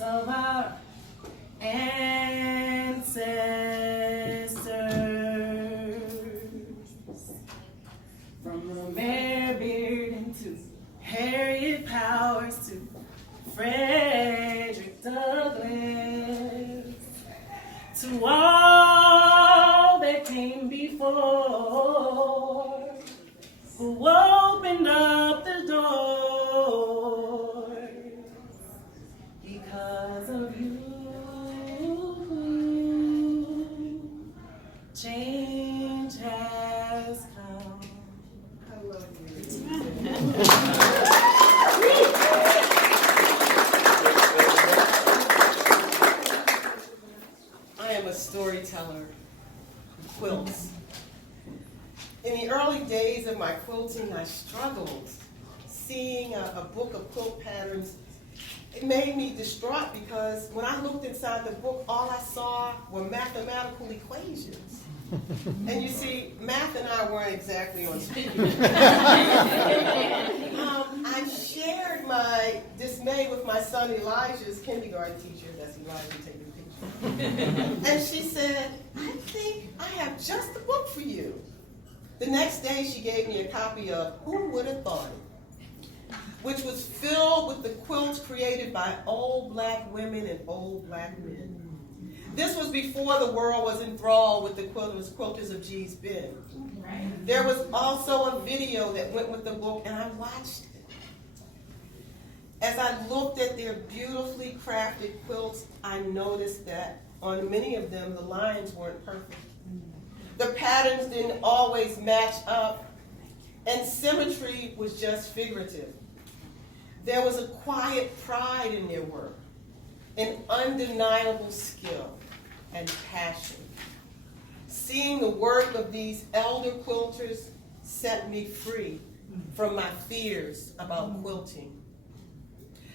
of our ancestors. From Romare Bearden to Harriet Powers to Frederick Douglass, to all that came before, who opened up the door because of you. Change has come. I love you. I am a storyteller who quilts. In the early days of my quilting, I struggled. Seeing a book of quilt patterns, it made me distraught because when I looked inside the book, all I saw were mathematical equations. And you see, math and I weren't exactly on speaking. I shared my dismay with my son Elijah's kindergarten teacher. That's Elijah taking pictures. And she said, I think I have just the book for you. The next day she gave me a copy of Who Would Have Thought It?, which was filled with the quilts created by old black women and old black men. This was before the world was enthralled with the quilters of Gee's Bend. There was also a video that went with the book, and I watched it. As I looked at their beautifully crafted quilts, I noticed that on many of them, the lines weren't perfect. The patterns didn't always match up, and symmetry was just figurative. There was a quiet pride in their work, an undeniable skill and passion. Seeing the work of these elder quilters set me free from my fears about quilting.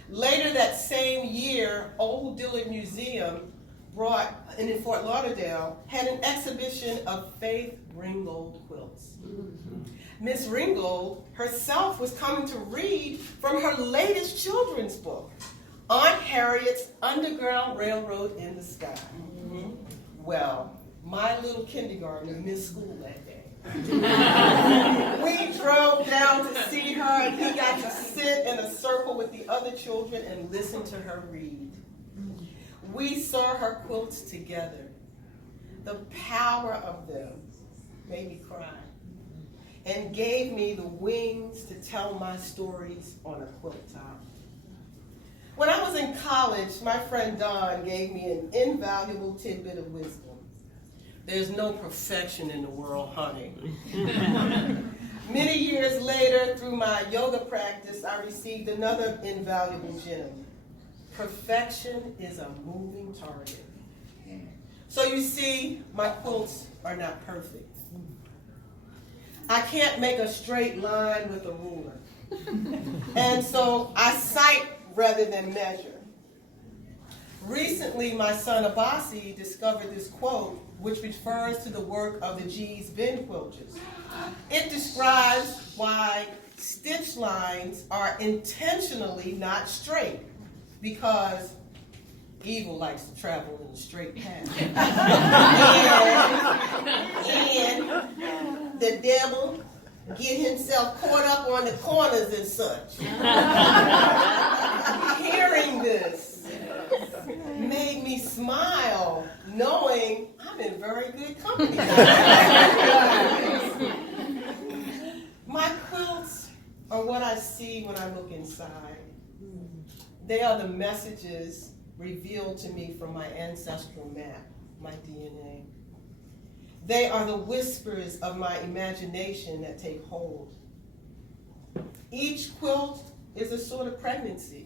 Later that same year, Old Dillard Museum in Fort Lauderdale had an exhibition of Faith Ringgold quilts. Miss Ringgold herself was coming to read from her latest children's book, Aunt Harriet's Underground Railroad in the Sky. Well, my little kindergartner missed school that day. We drove down to see her, and he got to sit in a circle with the other children and listen to her read. We saw her quilts together. The power of them made me cry and gave me the wings to tell my stories on a quilt top. When I was in college, my friend Don gave me an invaluable tidbit of wisdom. There's no perfection in the world, honey. Many years later, through my yoga practice, I received another invaluable gem. Perfection is a moving target. So you see, my quilts are not perfect. I can't make a straight line with a ruler. And so I cite rather than measure. Recently, my son Abasi discovered this quote, which refers to the work of the Gee's Bend quilters. It describes why stitch lines are intentionally not straight, because evil likes to travel in a straight path. and the devil get himself caught up on the corners and such. Hearing this made me smile, knowing I'm in very good company. My quilts are what I see when I look inside. They are the messages revealed to me from my ancestral map, my DNA. They are the whispers of my imagination that take hold. Each quilt is a sort of pregnancy.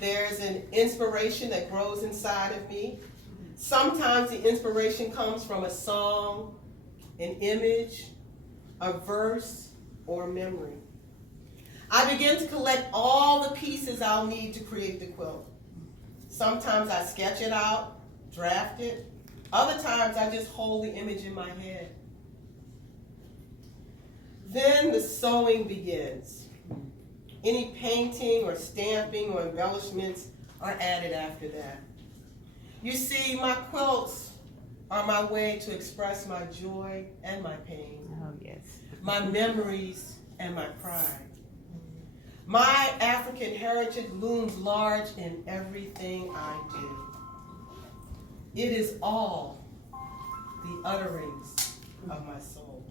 There's an inspiration that grows inside of me. Sometimes the inspiration comes from a song, an image, a verse, or a memory. I begin to collect all the pieces I'll need to create the quilt. Sometimes I sketch it out, draft it. Other times I just hold the image in my head. Then the sewing begins. Any painting or stamping or embellishments are added after that. You see, my quilts are my way to express my joy and my pain, Oh, yes. my memories and my pride. My African heritage looms large in everything I do. It is all the utterings of my soul.